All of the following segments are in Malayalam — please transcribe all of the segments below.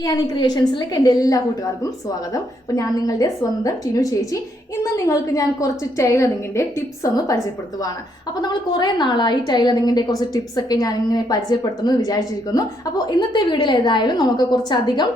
ഈ ആനി ക്രിയേഷൻസിലേക്ക് എൻ്റെ എല്ലാ കൂട്ടുകാർക്കും സ്വാഗതം. അപ്പോൾ ഞാൻ നിങ്ങളുടെ സ്വന്തം ടിനു ചേച്ചി. ഇന്ന് നിങ്ങൾക്ക് ഞാൻ കുറച്ച് ടൈലറിങ്ങിൻ്റെ ടിപ്സ് ഒന്ന് പരിചയപ്പെടുത്തുവാണ്. അപ്പോൾ നമ്മൾ കുറേ നാളായി ടൈലറിങ്ങിൻ്റെ കുറച്ച് ടിപ്സ് ഒക്കെ ഞാൻ ഇങ്ങനെ പരിചയപ്പെടുത്തുന്നത് വിചാരിച്ചിരിക്കുന്നു. അപ്പോൾ ഇന്നത്തെ വീഡിയോയിൽ ഏതായാലും നമുക്ക് കുറച്ചധികം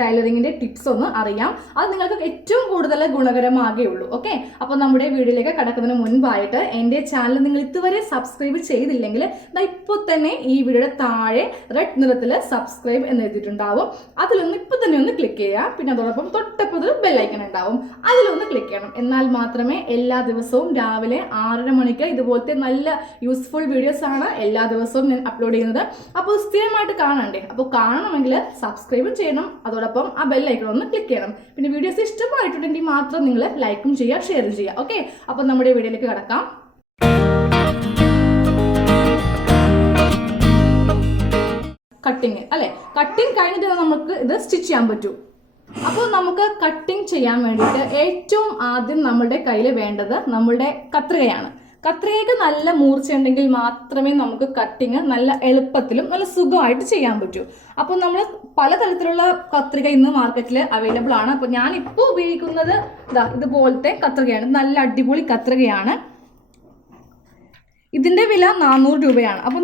ടൈലറിങ്ങിൻ്റെ ടിപ്സ് ഒന്ന് അറിയാം. അത് നിങ്ങൾക്ക് ഏറ്റവും കൂടുതൽ ഗുണകരമാകുകയുള്ളൂ. ഓക്കെ, അപ്പോൾ നമ്മുടെ വീഡിയോയിലേക്ക് കടക്കുന്നതിന് മുൻപായിട്ട് എൻ്റെ ചാനൽ നിങ്ങൾ ഇതുവരെ സബ്സ്ക്രൈബ് ചെയ്തില്ലെങ്കിൽ ഇപ്പോൾ തന്നെ ഈ വീഡിയോയുടെ താഴെ റെഡ് നിറത്തിൽ സബ്സ്ക്രൈബ് എന്ന് എഴുതിയിട്ടുണ്ടാവും. അതിലൊന്ന് ഇപ്പൊ തന്നെ ഒന്ന് ക്ലിക്ക് ചെയ്യുക. പിന്നെ അതോടൊപ്പം തൊട്ടപ്പത് ബെല്ലൈക്കൺ ഉണ്ടാവും, അതിലൊന്ന് ക്ലിക്ക് ചെയ്യണം. എന്നാൽ മാത്രമേ എല്ലാ ദിവസവും രാവിലെ 6:30 മണിക്ക് ഇതുപോലത്തെ നല്ല യൂസ്ഫുൾ വീഡിയോസ് ആണ് എല്ലാ ദിവസവും ഞാൻ അപ്ലോഡ് ചെയ്യുന്നത്. അപ്പോൾ സ്ഥിരമായിട്ട് കാണണ്ടേ? അപ്പോൾ കാണണമെങ്കിൽ സബ്സ്ക്രൈബും ചെയ്യണം, അതോടൊപ്പം ആ ബെല്ലൈക്കൺ ഒന്ന് ക്ലിക്ക് ചെയ്യണം. പിന്നെ വീഡിയോസ് ഇഷ്ടമായിട്ടുണ്ടെങ്കിൽ മാത്രം നിങ്ങൾ ലൈക്കും ചെയ്യുക, ഷെയറും ചെയ്യുക. ഓക്കെ, അപ്പോൾ നമ്മുടെ വീഡിയോയിലേക്ക് കടക്കാം. കട്ടിങ് അല്ലെ, കട്ടിങ് കഴിഞ്ഞിട്ട് നമുക്ക് ഇത് സ്റ്റിച്ച് ചെയ്യാൻ പറ്റൂ. അപ്പോൾ നമുക്ക് കട്ടിങ് ചെയ്യാൻ വേണ്ടിയിട്ട് ഏറ്റവും ആദ്യം നമ്മുടെ കയ്യിൽ വേണ്ടത് നമ്മളുടെ കത്രികയാണ്. കത്രികയ്ക്ക് നല്ല മൂർച്ചയുണ്ടെങ്കിൽ മാത്രമേ നമുക്ക് കട്ടിങ് നല്ല എളുപ്പത്തിലും നല്ല സുഖമായിട്ട് ചെയ്യാൻ പറ്റൂ. അപ്പോൾ നമ്മൾ പലതരത്തിലുള്ള കത്രിക ഇന്ന് മാർക്കറ്റിൽ അവൈലബിൾ ആണ്. അപ്പോൾ ഞാൻ ഇപ്പോൾ ഉപയോഗിക്കുന്നത് ഇതുപോലത്തെ കത്രികയാണ്. നല്ല അടിപൊളി കത്രികയാണ്. ഇതിന്റെ വില 400 രൂപയാണ്. അപ്പോൾ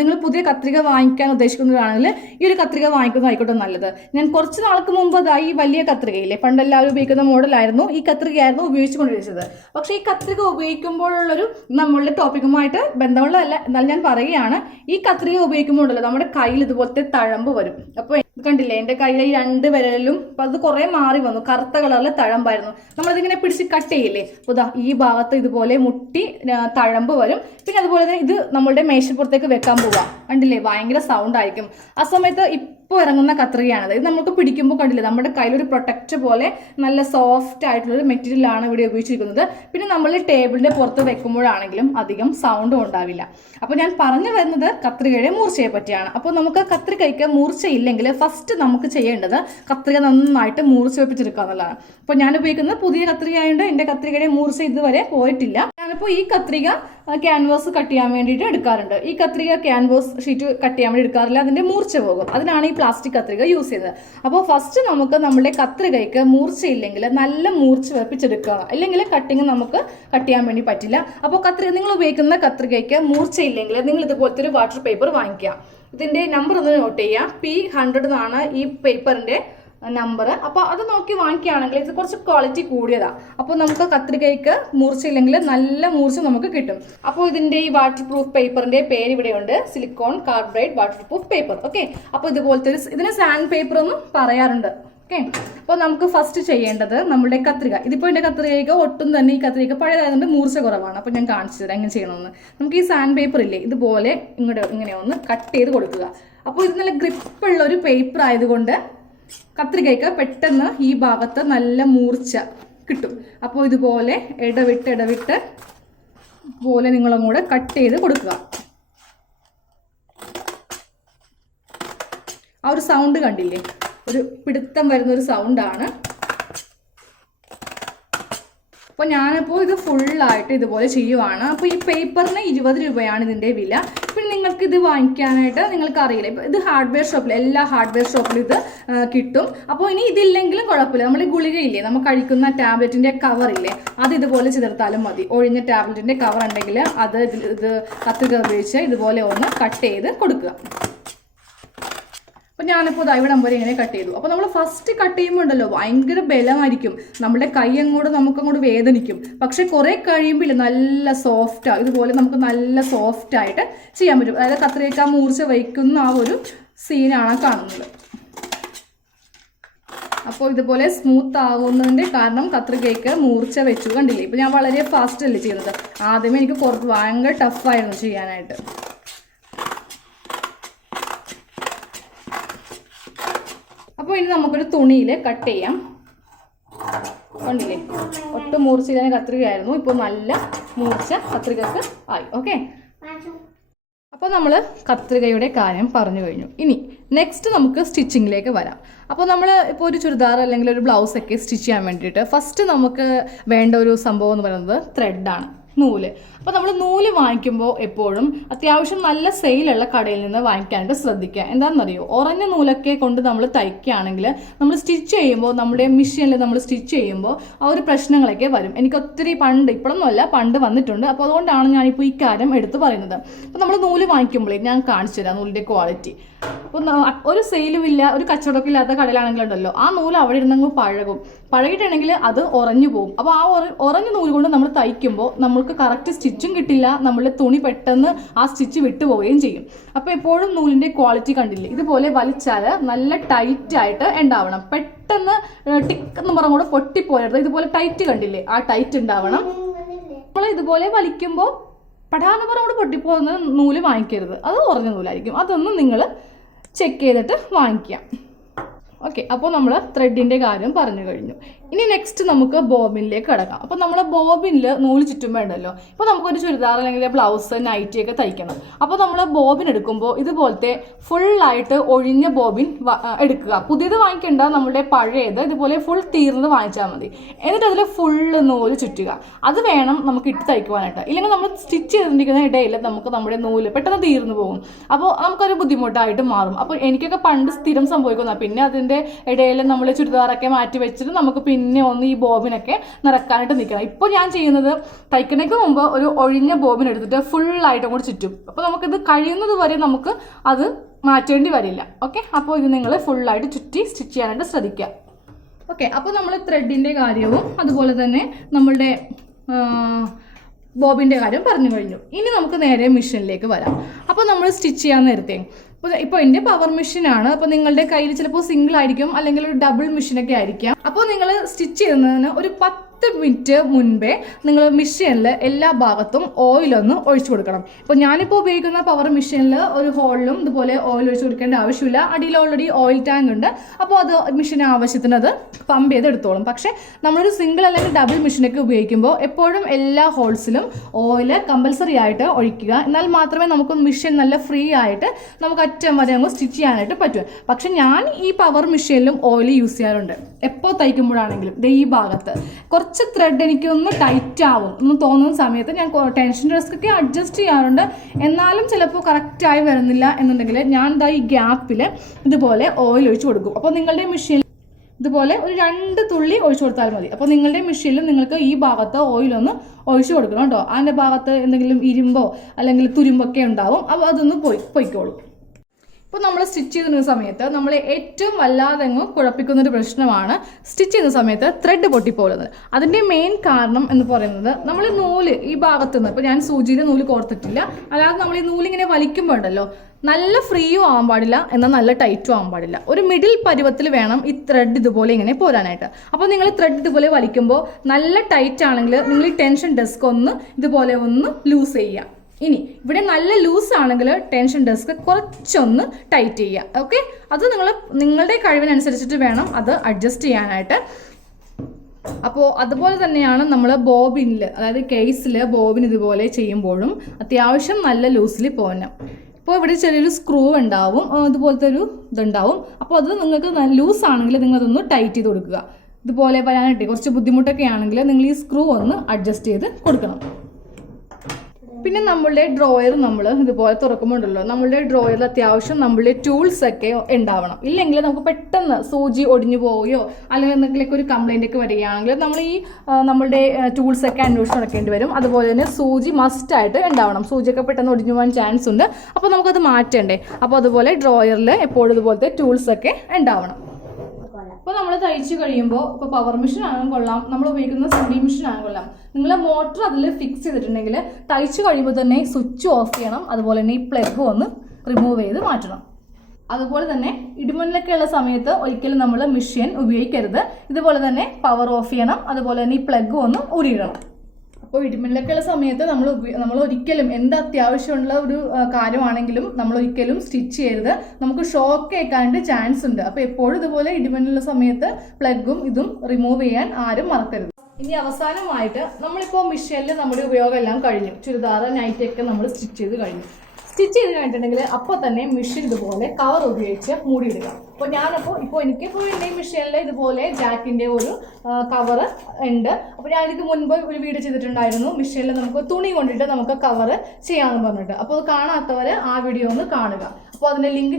നിങ്ങൾ പുതിയ കത്രിക വാങ്ങിക്കാൻ ഉദ്ദേശിക്കുന്നതാണെങ്കിൽ ഈ ഒരു കത്രിക വാങ്ങിക്കുന്നതായിക്കോട്ടെ നല്ലത്. ഞാൻ കുറച്ച് നാൾക്ക് മുമ്പ് ഈ വലിയ കത്രികയില്ലേ, പണ്ടെല്ലാവരും ഉപയോഗിക്കുന്ന മോഡലായിരുന്നു, ഈ കത്രികയായിരുന്നു ഉപയോഗിച്ചുകൊണ്ടിരിച്ചത്. പക്ഷേ ഈ കത്രിക ഉപയോഗിക്കുമ്പോഴുള്ളൊരു നമ്മളുടെ ടോപ്പിക്കുമായിട്ട് ബന്ധമുള്ളതല്ല, എന്നാൽ ഞാൻ പറയുകയാണ്, ഈ കത്രിക ഉപയോഗിക്കുമ്പോഴല്ലോ നമ്മുടെ കയ്യിൽ ഇതുപോലത്തെ തഴമ്പ് വരും. അപ്പോൾ കണ്ടില്ലേ, എൻ്റെ കയ്യിലെ ഈ 2 വിരലിലും അത് കുറേ മാറി വന്നു, കറുത്ത കളറിൽ തഴമ്പായിരുന്നു. നമ്മളിതിങ്ങനെ പിടിച്ച് കട്ട് ചെയ്യില്ലേ, അപ്പോൾ ഈ ഭാഗത്ത് ഇതുപോലെ മുട്ടി തഴമ്പ് വരും. പിന്നെ അതുപോലെ തന്നെ ഇത് നമ്മളുടെ മേശപ്പുറത്തേക്ക് വെക്കാൻ പോവാം, കണ്ടില്ലേ, ഭയങ്കര സൗണ്ട് ആയിരിക്കും. ആ സമയത്ത് ഇപ്പോൾ ഇറങ്ങുന്ന കത്രികയാണത്. ഇത് നമുക്ക് പിടിക്കുമ്പോൾ കണ്ടില്ലേ, നമ്മുടെ കയ്യിലൊരു പ്രൊട്ടക്റ്റ് പോലെ നല്ല സോഫ്റ്റ് ആയിട്ടുള്ളൊരു മെറ്റീരിയലാണ് ഇവിടെ ഉപയോഗിച്ചിരിക്കുന്നത്. പിന്നെ നമ്മൾ ടേബിളിൻ്റെ പുറത്ത് വെക്കുമ്പോഴാണെങ്കിലും അധികം സൗണ്ടും ഉണ്ടാവില്ല. അപ്പോൾ ഞാൻ പറഞ്ഞു വരുന്നത് കത്രികയുടെ മൂർച്ചയെ പറ്റിയാണ്. അപ്പോൾ നമുക്ക് കത്രികയ്ക്ക് മൂർച്ചയില്ലെങ്കിൽ ഫസ്റ്റ് നമുക്ക് ചെയ്യേണ്ടത് കത്രിക നന്നായിട്ട് മൂർച്ച വെപ്പിച്ചെടുക്കുക എന്നുള്ളതാണ്. അപ്പോൾ ഞാൻ ഉപയോഗിക്കുന്നത് പുതിയ കത്രിക ആയതുകൊണ്ട് എൻ്റെ കത്രികയുടെ മൂർച്ച ഇതുവരെ പോയിട്ടില്ല. ഞാനിപ്പോൾ ഈ കത്രിക ക്യാൻവാസ് കട്ട് ചെയ്യാൻ വേണ്ടിയിട്ട് എടുക്കാറുണ്ട്. ഈ കത്രിക ക്യാൻവാസ് ഷീറ്റ് കട്ട് ചെയ്യാൻ വേണ്ടി എടുക്കാറില്ല, അതിൻ്റെ മൂർച്ച പോകും. അതിനാണ് ഈ പ്ലാസ്റ്റിക് കത്രിക യൂസ് ചെയ്യുന്നത്. അപ്പോൾ ഫസ്റ്റ് നമുക്ക് നമ്മുടെ കത്രികയ്ക്ക് മൂർച്ചയില്ലെങ്കിൽ നല്ല മൂർച്ച വെപ്പിച്ചെടുക്കുക, അല്ലെങ്കിൽ കട്ടിങ് നമുക്ക് കട്ട് ചെയ്യാൻ വേണ്ടി പറ്റില്ല. അപ്പോൾ നിങ്ങൾ ഉപയോഗിക്കുന്ന കത്രികയ്ക്ക് മൂർച്ചയില്ലെങ്കിൽ നിങ്ങൾ ഇതുപോലത്തെ ഒരു വാട്ടർ പേപ്പർ വാങ്ങിക്കുക. ഇതിൻ്റെ നമ്പർ ഒന്ന് നോട്ട് ചെയ്യുക. P100 എന്നാണ് ഈ പേപ്പറിൻ്റെ നമ്പർ. അപ്പോൾ അത് നോക്കി വാങ്ങിക്കുകയാണെങ്കിൽ ഇത് കുറച്ച് ക്വാളിറ്റി കൂടിയതാണ്. അപ്പോൾ നമുക്ക് കത്രികയ്ക്ക് മൂർച്ചയില്ലെങ്കിൽ നല്ല മൂർച്ച നമുക്ക് കിട്ടും. അപ്പോൾ ഇതിൻ്റെ ഈ വാട്ടർ പ്രൂഫ് പേപ്പറിൻ്റെ പേര് ഇവിടെയുണ്ട്, silicon carbide water proof paper. Okay, അപ്പോൾ ഇതുപോലത്തെ ഇതിന് സാൻഡ് പേപ്പർ എന്നും പറയാറുണ്ട്. ഓക്കെ, അപ്പോൾ നമുക്ക് ഫസ്റ്റ് ചെയ്യേണ്ടത് നമ്മുടെ കത്രിക. ഇതിപ്പോൾ എൻ്റെ കത്രികയ്ക്ക് ഒട്ടും തന്നെ ഈ കത്രിക പഴയതായതുകൊണ്ട് മൂർച്ച കുറവാണ്. അപ്പോൾ ഞാൻ കാണിച്ചു തരാം എങ്ങനെ ചെയ്യണമെന്ന്. നമുക്ക് ഈ സാൻഡ് പേപ്പർ ഇല്ലേ, ഇതുപോലെ ഇങ്ങനെ ഒന്ന് കട്ട് ചെയ്ത് കൊടുക്കുക. അപ്പോൾ ഇത് നല്ല ഗ്രിപ്പുള്ള ഒരു പേപ്പർ ആയതുകൊണ്ട് കത്രികയ്ക്ക് പെട്ടെന്ന് ഈ ഭാഗത്ത് നല്ല മൂർച്ച കിട്ടും. അപ്പോൾ ഇതുപോലെ ഇടവിട്ട് പോലെ നിങ്ങളും കൂടെ കട്ട് ചെയ്ത് കൊടുക്കുക. ആ ഒരു സൗണ്ട് കണ്ടില്ലേ, ഒരു പിടുത്തം വരുന്നൊരു സൗണ്ടാണ്. അപ്പോൾ ഞാനിപ്പോൾ ഇത് ഫുള്ളായിട്ട് ഇതുപോലെ ചെയ്യുവാണ്. അപ്പോൾ ഈ പേപ്പറിന് 20 രൂപയാണ് ഇതിൻ്റെ വില. പിന്നെ നിങ്ങൾക്ക് ഇത് വാങ്ങിക്കാനായിട്ട് നിങ്ങൾക്ക് അറിയില്ല, ഇപ്പോൾ ഇത് ഹാർഡ്വെയർ ഷോപ്പിൽ, എല്ലാ ഹാർഡ്വെയർ ഷോപ്പിലും ഇത് കിട്ടും. അപ്പോൾ ഇനി ഇതില്ലെങ്കിലും കുഴപ്പമില്ല, നമ്മൾ ഗുളികയില്ലേ, നമുക്ക് കഴിക്കുന്ന ടാബ്ലറ്റിൻ്റെ കവറില്ലേ, അത് ഇതുപോലെ ചേർത്താലും മതി. ഒഴിഞ്ഞ ടാബ്ലറ്റിൻ്റെ കവർ ഉണ്ടെങ്കിൽ ഇത് കത്രിക ഉപയോഗിച്ച് ഇതുപോലെ ഒന്ന് കട്ട് ചെയ്ത് കൊടുക്കുക. അപ്പോൾ ഞാനിപ്പോൾ ഇവിടെ നമ്പർ ഇങ്ങനെ കട്ട് ചെയ്തു. അപ്പോൾ നമ്മൾ ഫസ്റ്റ് കട്ട് ചെയ്യുമ്പോൾ ഉണ്ടല്ലോ ഭയങ്കര ബലമായിരിക്കും, നമ്മുടെ കൈ നമുക്കങ്ങോട്ട് വേദനിക്കും. പക്ഷെ കുറേ കഴിയുമ്പോൾ നല്ല സോഫ്റ്റാണ്, ഇതുപോലെ നമുക്ക് നല്ല സോഫ്റ്റായിട്ട് ചെയ്യാൻ പറ്റും. അതായത് കത്രിക മൂർച്ച വയ്ക്കുന്ന ആ ഒരു സീനാണ് കാണുന്നത്. അപ്പോൾ ഇതുപോലെ സ്മൂത്ത് ആകുന്നതിൻ്റെ കാരണം കത്രികയ്ക്ക് മൂർച്ച വെച്ചു, കണ്ടില്ലേ. ഇപ്പോൾ ഞാൻ വളരെ ഫാസ്റ്റ് അല്ലേ ചെയ്യുന്നത്, ആദ്യമേ എനിക്ക് ഭയങ്കര ടഫായിരുന്നു ചെയ്യാനായിട്ട്. അപ്പോൾ ഇനി നമുക്കൊരു തുണിയിൽ കട്ട് ചെയ്യാം. കണ്ടില്ലേ, ഒട്ടും മൂർച്ചയില്ലാത്ത കത്രികയായിരുന്നു, ഇപ്പോൾ നല്ല മൂർച്ച കത്രികക്ക് ആയി. ഓക്കെ, അപ്പോൾ നമ്മൾ കത്രികയുടെ കാര്യം പറഞ്ഞു കഴിഞ്ഞു. ഇനി നെക്സ്റ്റ് നമുക്ക് സ്റ്റിച്ചിങ്ങിലേക്ക് വരാം. അപ്പോൾ നമ്മൾ ഇപ്പോൾ ഒരു ചുരിദാർ അല്ലെങ്കിൽ ഒരു ബ്ലൗസൊക്കെ സ്റ്റിച്ച് ചെയ്യാൻ വേണ്ടിയിട്ട് ഫസ്റ്റ് നമുക്ക് വേണ്ട ഒരു സംഭവം എന്ന് പറയുന്നത് ത്രെഡാണ്, നൂല്. അപ്പോൾ നമ്മൾ നൂല് വാങ്ങിക്കുമ്പോൾ എപ്പോഴും അത്യാവശ്യം നല്ല സെയിലുള്ള കടയിൽ നിന്ന് വാങ്ങിക്കാനായിട്ട് ശ്രദ്ധിക്കുക. എന്താണെന്നറിയോ, ഉറഞ്ഞ നൂലൊക്കെ കൊണ്ട് നമ്മൾ തയ്ക്കുകയാണെങ്കിൽ നമ്മൾ സ്റ്റിച്ച് ചെയ്യുമ്പോൾ നമ്മുടെ മെഷീനിൽ നമ്മൾ സ്റ്റിച്ച് ചെയ്യുമ്പോൾ ആ ഒരു പ്രശ്നങ്ങളൊക്കെ വരും. എനിക്ക് ഒത്തിരി ഇപ്പോഴൊന്നുമല്ല, പണ്ട് വന്നിട്ടുണ്ട്. അപ്പോൾ അതുകൊണ്ടാണ് ഞാനിപ്പോൾ ഈ കാര്യം എടുത്ത് പറയുന്നത്. അപ്പോൾ നമ്മൾ നൂല് വാങ്ങിക്കുമ്പോഴേ ഞാൻ കാണിച്ചു തരാം നൂലിൻ്റെ ക്വാളിറ്റി. അപ്പോൾ ഒരു സെയിലും ഇല്ല, ഒരു കച്ചവടമൊക്കെ ഇല്ലാത്ത കടയിലാണെങ്കിലുണ്ടല്ലോ, ആ നൂല് അവിടെ ഇരുന്നങ്ങ് പഴകിയിട്ടുണ്ടെങ്കിൽ അത് ഉറഞ്ഞു പോകും. അപ്പോൾ ആ ഉറഞ്ഞ നൂല് കൊണ്ട് നമ്മൾ തയ്ക്കുമ്പോൾ നമ്മൾക്ക് കറക്റ്റ് സ്റ്റിച്ചും കിട്ടില്ല, നമ്മളുടെ തുണി പെട്ടെന്ന് ആ സ്റ്റിച്ച് വിട്ടുപോവുകയും ചെയ്യും. അപ്പോൾ എപ്പോഴും നൂലിൻ്റെ ക്വാളിറ്റി കണ്ടില്ലേ, ഇതുപോലെ വലിച്ചാൽ നല്ല ടൈറ്റ് ആയിട്ട് ഉണ്ടാവണം. പെട്ടെന്ന് ടിക്ക് എന്ന് പറഞ്ഞ കൂടെ പൊട്ടിപ്പോയത് ഇതുപോലെ ടൈറ്റ് കണ്ടില്ലേ, ആ ടൈറ്റ് ഉണ്ടാവണം. നമ്മൾ ഇതുപോലെ വലിക്കുമ്പോൾ പടാന്ന് പറഞ്ഞ കൂടെ പൊട്ടിപ്പോകുന്ന നൂല് വാങ്ങിക്കരുത്, അത് ഉറഞ്ഞ നൂലായിരിക്കും. അതൊന്നും നിങ്ങൾ ചെക്ക് ചെയ്തിട്ട് വാങ്ങിക്കാം. ഓക്കെ, അപ്പോൾ നമ്മൾ ത്രെഡിൻ്റെ കാര്യം പറഞ്ഞു കഴിഞ്ഞു. ഇനി നെക്സ്റ്റ് നമുക്ക് ബോബിനിലേക്ക് കിടക്കാം. അപ്പോൾ നമ്മൾ ബോബിനിൽ നൂല് ചുറ്റുമ്പോൾ ഉണ്ടല്ലോ, ഇപ്പോൾ നമുക്കൊരു ചുരിദാർ അല്ലെങ്കിൽ ബ്ലൗസ് നൈറ്റി ഒക്കെ തയ്ക്കണം. അപ്പോൾ നമ്മൾ ബോബിൻ എടുക്കുമ്പോൾ ഇതുപോലത്തെ ഫുള്ളായിട്ട് ഒഴിഞ്ഞ ബോബിൻ എടുക്കുക. പുതിയത് വാങ്ങിക്കേണ്ട, നമ്മുടെ പഴയത് ഇതുപോലെ ഫുൾ തീർന്നത് വാങ്ങിച്ചാൽ മതി. എന്നിട്ട് അതിൽ ഫുള്ള് നൂല് ചുറ്റുക. അത് വേണം നമുക്ക് ഇട്ട് തയ്ക്കുവാനായിട്ട്. ഇല്ലെങ്കിൽ നമ്മൾ സ്റ്റിച്ച് ചെയ്തിരിക്കുന്ന ഇടയിൽ നമുക്ക് നമ്മുടെ നൂല് പെട്ടെന്ന് തീർന്നു പോകും. അപ്പോൾ നമുക്കൊരു ബുദ്ധിമുട്ടായിട്ട് മാറും. അപ്പോൾ എനിക്കൊക്കെ പണ്ട് സ്ഥിരം സംഭവിക്കുന്ന, പിന്നെ അതിൻ്റെ ഇടയിൽ നമ്മൾ ചുരിദാറൊക്കെ മാറ്റി വെച്ചിട്ട് നമുക്ക് പിന്നെ ഒന്ന് ഈ ബോബിനൊക്കെ നിറക്കാനായിട്ട് നിൽക്കണം. ഇപ്പോൾ ഞാൻ ചെയ്യുന്നത് തയ്ക്കണേക്ക് മുമ്പ് ഒരു ഒഴിഞ്ഞ ബോബിൻ എടുത്തിട്ട് ഫുള്ളായിട്ടും കൂടി ചുറ്റും. അപ്പോൾ നമുക്കിത് കഴിയുന്നത് വരെ നമുക്ക് അത് മാറ്റേണ്ടി വരില്ല. ഓക്കെ, അപ്പോൾ ഇത് നിങ്ങൾ ഫുള്ളായിട്ട് ചുറ്റി സ്റ്റിച്ച് ചെയ്യാനായിട്ട് ശ്രദ്ധിക്കുക. ഓക്കെ, അപ്പോൾ നമ്മൾ ത്രെഡിൻ്റെ കാര്യവും അതുപോലെ തന്നെ നമ്മളുടെ ബോബിൻ്റെ കാര്യം പറഞ്ഞു കഴിഞ്ഞു. ഇനി നമുക്ക് നേരെ മെഷീനിലേക്ക് വരാം. അപ്പോൾ നമ്മൾ സ്റ്റിച്ച് ചെയ്യാൻ നേരത്തെ ഇപ്പോൾ എൻ്റെ പവർ മെഷീനാണ്. അപ്പോൾ നിങ്ങളുടെ കയ്യിൽ ചിലപ്പോൾ സിംഗിൾ ആയിരിക്കും, അല്ലെങ്കിൽ ഒരു ഡബിൾ മെഷീനൊക്കെ ആയിരിക്കാം. അപ്പോൾ നിങ്ങൾ സ്റ്റിച്ച് ചെയ്യുന്നതിന് ഒരു 10 മിനിറ്റ് മുൻപേ നിങ്ങൾ മെഷീനിൽ എല്ലാ ഭാഗത്തും ഓയിലൊന്ന് ഒഴിച്ചു കൊടുക്കണം. ഇപ്പോൾ ഞാനിപ്പോൾ ഉപയോഗിക്കുന്ന പവർ മെഷീനിൽ ഒരു ഹോളിലും ഇതുപോലെ ഓയിൽ ഒഴിച്ചു കൊടുക്കേണ്ട ആവശ്യമില്ല. അടിയിൽ ഓൾറെഡി ഓയിൽ ടാങ്ക് ഉണ്ട്. അപ്പോൾ അത് മെഷീന് ആവശ്യത്തിന് അത് പമ്പ് ചെയ്ത് എടുത്തോളും. പക്ഷേ നമ്മളൊരു സിംഗിൾ അല്ലെങ്കിൽ ഡബിൾ മെഷീനൊക്കെ ഉപയോഗിക്കുമ്പോൾ എപ്പോഴും എല്ലാ ഹോൾസിലും ഓയിൽ കമ്പൽസറി ആയിട്ട് ഒഴിക്കുക. എന്നാൽ മാത്രമേ നമുക്ക് മെഷീൻ നല്ല ഫ്രീ ആയിട്ട് നമുക്ക് അറ്റം വരെ അങ്ങ് സ്റ്റിച്ച് ചെയ്യാനായിട്ട് പറ്റും. പക്ഷെ ഞാൻ ഈ പവർ മെഷീനിലും ഓയിൽ യൂസ് ചെയ്യാറുണ്ട്. എപ്പോൾ തയ്ക്കുമ്പോഴാണെങ്കിലും ഈ ഭാഗത്ത് കുറച്ച് ത്രെഡ് എനിക്കൊന്ന് ടൈറ്റ് ആവും എന്ന് തോന്നുന്ന സമയത്ത് ഞാൻ ടെൻഷൻ ഡ്രസ്സൊക്കെ അഡ്ജസ്റ്റ് ചെയ്യാറുണ്ട്. എന്നാലും ചിലപ്പോൾ കറക്റ്റായി വരുന്നില്ല എന്നുണ്ടെങ്കിൽ ഞാൻ ഈ ഗ്യാപ്പിൽ ഇതുപോലെ ഓയിൽ ഒഴിച്ച് കൊടുക്കും. അപ്പോൾ നിങ്ങളുടെ മെഷീൻ ഇതുപോലെ ഒരു 2 തുള്ളി ഒഴിച്ചു കൊടുത്താൽ മതി. അപ്പോൾ നിങ്ങളുടെ മെഷീനിൽ നിങ്ങൾക്ക് ഈ ഭാഗത്ത് ഓയിലൊന്ന് ഒഴിച്ചു കൊടുക്കണം കേട്ടോ. അതിൻ്റെ ഭാഗത്ത് എന്തെങ്കിലും ഇരുമ്പോ അല്ലെങ്കിൽ തുരുമ്പൊക്കെ ഉണ്ടാവും. അപ്പോൾ അതൊന്ന് പൊയ്ക്കോളും. ഇപ്പോൾ നമ്മൾ സ്റ്റിച്ച് ചെയ്യുന്ന സമയത്ത് നമ്മൾ ഏറ്റവും വല്ലാതെങ്ങ് കുഴപ്പിക്കുന്നൊരു പ്രശ്നമാണ് സ്റ്റിച്ച് ചെയ്യുന്ന സമയത്ത് ത്രെഡ് പൊട്ടിപ്പോകുന്നത്. അതിൻ്റെ മെയിൻ കാരണം എന്ന് പറയുന്നത് നമ്മൾ നൂല് ഈ ഭാഗത്തു നിന്ന്, ഇപ്പോൾ ഞാൻ സൂചിയിൽ നൂല് കോർത്തിട്ടില്ല, അല്ലാതെ നമ്മൾ ഈ നൂലിങ്ങനെ വലിക്കുമ്പോൾ ഉണ്ടല്ലോ, നല്ല ഫ്രീയും ആവാൻ പാടില്ല, എന്നാൽ നല്ല ടൈറ്റും ആവാൻ പാടില്ല. ഒരു മിഡിൽ പരുവത്തിൽ വേണം ഈ ത്രെഡ് ഇതുപോലെ ഇങ്ങനെ പോരാനായിട്ട്. അപ്പോൾ നിങ്ങൾ ത്രെഡ് ഇതുപോലെ വലിക്കുമ്പോൾ നല്ല ടൈറ്റ് ആണെങ്കിൽ നിങ്ങൾ ഈ ടെൻഷൻ ഡെസ്ക് ഒന്ന് ഇതുപോലെ ഒന്ന് ലൂസ് ചെയ്യുക. ഇനി ഇവിടെ നല്ല ലൂസ് ആണെങ്കിൽ ടെൻഷൻ ഡെസ്ക് കുറച്ചൊന്ന് ടൈറ്റ് ചെയ്യുക. ഓക്കെ, അത് നിങ്ങളുടെ കഴിവിനനുസരിച്ചിട്ട് വേണം അത് അഡ്ജസ്റ്റ് ചെയ്യാനായിട്ട്. അപ്പോൾ അതുപോലെ തന്നെയാണ് നമ്മൾ ബോബിനിൽ, അതായത് കേസിൽ ബോബിൻ ഇതുപോലെ ചെയ്യുമ്പോഴും അത്യാവശ്യം നല്ല ലൂസിൽ പോകണം. ഇപ്പോൾ ഇവിടെ ചെറിയൊരു സ്ക്രൂ ഉണ്ടാവും, ഇതുപോലത്തെ ഒരു ഇതുണ്ടാവും. അപ്പോൾ അത് നിങ്ങൾക്ക് ലൂസ് ആണെങ്കിൽ നിങ്ങളതൊന്ന് ടൈറ്റ് ചെയ്ത് കൊടുക്കുക. ഇതുപോലെ വരാനായിട്ട് കുറച്ച് ബുദ്ധിമുട്ടൊക്കെ ആണെങ്കിൽ നിങ്ങൾ ഈ സ്ക്രൂ ഒന്ന് അഡ്ജസ്റ്റ് ചെയ്ത് കൊടുക്കണം. പിന്നെ നമ്മളുടെ ഡ്രോയർ നമ്മൾ ഇതുപോലെ തുറക്കുമ്പോണ്ടല്ലോ, നമ്മളുടെ ഡ്രോയറിൽ അത്യാവശ്യം നമ്മളുടെ ടൂൾസൊക്കെ ഉണ്ടാവണം. ഇല്ലെങ്കിൽ നമുക്ക് പെട്ടെന്ന് സൂചി ഒടിഞ്ഞു പോവുകയോ അല്ലെങ്കിൽ എന്തെങ്കിലുമൊക്കെ ഒരു കംപ്ലൈൻ്റ് ഒക്കെ വരികയാണെങ്കിൽ നമ്മൾ ഈ നമ്മളുടെ ടൂൾസൊക്കെ അന്വേഷിച്ച് നടക്കേണ്ടി വരും. അതുപോലെ തന്നെ സൂചി മസ്റ്റായിട്ട് ഉണ്ടാവണം. സൂചിയൊക്കെ പെട്ടെന്ന് ഒടിഞ്ഞു പോകാൻ ചാൻസ് ഉണ്ട്. അപ്പോൾ നമുക്കത് മാറ്റണ്ടേ. അപ്പോൾ അതുപോലെ ഡ്രോയറിൽ എപ്പോഴും ഇതുപോലത്തെ ടൂൾസൊക്കെ ഉണ്ടാവണം. അപ്പോൾ നമ്മൾ തയ്ച്ച് കഴിയുമ്പോൾ ഇപ്പോൾ പവർ മെഷീൻ ആണെങ്കിലും കൊള്ളാം, നമ്മൾ ഉപയോഗിക്കുന്ന സെമി മെഷീൻ ആണെങ്കിലും കൊള്ളാം, നിങ്ങൾ മോട്ടർ അതിൽ ഫിക്സ് ചെയ്തിട്ടുണ്ടെങ്കിൽ തയ്ച്ച് കഴിയുമ്പോൾ തന്നെ സ്വിച്ച് ഓഫ് ചെയ്യണം. അതുപോലെ തന്നെ ഈ പ്ലഗ് ഒന്ന് റിമൂവ് ചെയ്ത് മാറ്റണം. അതുപോലെ തന്നെ ഇടിമിന്നലൊക്കെ ഉള്ള സമയത്ത് ഒരിക്കലും നമ്മൾ മെഷീൻ ഉപയോഗിക്കരുത്. ഇതുപോലെ തന്നെ പവർ ഓഫ് ചെയ്യണം. അതുപോലെ തന്നെ ഈ പ്ലഗ് ഒന്ന് ഊരിയിടണം. അപ്പോൾ ഇടിമിന്നലൊക്കെയുള്ള സമയത്ത് നമ്മൾ ഒരിക്കലും എന്ത് അത്യാവശ്യമുള്ള ഒരു കാര്യമാണെങ്കിലും നമ്മൾ ഒരിക്കലും സ്റ്റിച്ച് ചെയ്യരുത്. നമുക്ക് ഷോക്ക് ഏൽക്കാനായിട്ട് ചാൻസ് ഉണ്ട്. അപ്പോൾ എപ്പോഴും ഇതുപോലെ ഇടിമിന്നലുള്ള സമയത്ത് പ്ലഗും ഇതും റിമൂവ് ചെയ്യാൻ ആരും മറക്കരുത്. ഇനി അവസാനമായിട്ട് നമ്മളിപ്പോൾ മെഷീനിൽ നമ്മുടെ ഉപയോഗം എല്ലാം കഴിഞ്ഞു. ചുരിദാർ നൈറ്റൊക്കെ നമ്മൾ സ്റ്റിച്ച് ചെയ്ത് കഴിഞ്ഞു. സ്റ്റിച്ച് ചെയ്ത് കഴിഞ്ഞിട്ടുണ്ടെങ്കിൽ അപ്പോൾ തന്നെ മെഷീൻ ഇതുപോലെ കവർ ഉപയോഗിച്ച് മൂടിയിടുക. അപ്പോൾ ഞാനപ്പോൾ എനിക്കിപ്പോൾ എൻ്റെ മെഷീനിൽ ഇതുപോലെ ജാക്കിൻ്റെ ഒരു കവർ ഉണ്ട്. അപ്പോൾ ഞാൻ ഇതിന് മുൻപ് ഒരു വീഡിയോ ചെയ്തിട്ടുണ്ടായിരുന്നു, മെഷീനിൽ നമുക്ക് തുണി കൊണ്ടിട്ട് നമുക്ക് കവർ ചെയ്യാമെന്ന് പറഞ്ഞിട്ട്. അപ്പോൾ അത് കാണാത്തവർ ആ വീഡിയോ ഒന്ന് കാണുക. അപ്പോൾ അതിൻ്റെ ലിങ്ക്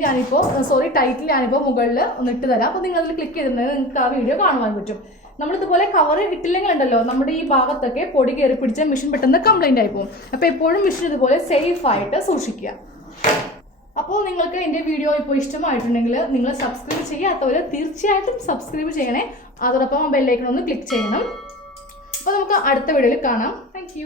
ടൈറ്റിൽ ഞാനിപ്പോൾ മുകളിൽ ഒന്ന് ഇട്ട് തരാം. അപ്പോൾ നിങ്ങളതിൽ ക്ലിക്ക് ചെയ്തിട്ടുണ്ടെങ്കിൽ നിങ്ങൾക്ക് ആ വീഡിയോ കാണുവാൻ പറ്റും. നമ്മളിതുപോലെ കവർ ഇട്ടില്ലെങ്കിൽ ഉണ്ടല്ലോ, നമ്മുടെ ഈ ഭാഗത്തൊക്കെ പൊടി കയറി പിടിച്ച മെഷീൻ പെട്ടെന്ന് കംപ്ലൈൻ്റ് ആയി പോകും. അപ്പോൾ എപ്പോഴും മെഷീൻ ഇതുപോലെ സേഫായിട്ട് സൂക്ഷിക്കുക. അപ്പോൾ നിങ്ങൾക്ക് എൻ്റെ വീഡിയോ ഇപ്പോൾ ഇഷ്ടമായിട്ടുണ്ടെങ്കിൽ നിങ്ങൾ സബ്സ്ക്രൈബ് ചെയ്യാത്തവർ തീർച്ചയായിട്ടും സബ്സ്ക്രൈബ് ചെയ്യണേ. അതോടൊപ്പം ബെല്ലൈക്കൺ ഒന്ന് ക്ലിക്ക് ചെയ്യണം. അപ്പോൾ നമുക്ക് അടുത്ത വീഡിയോയിൽ കാണാം. താങ്ക്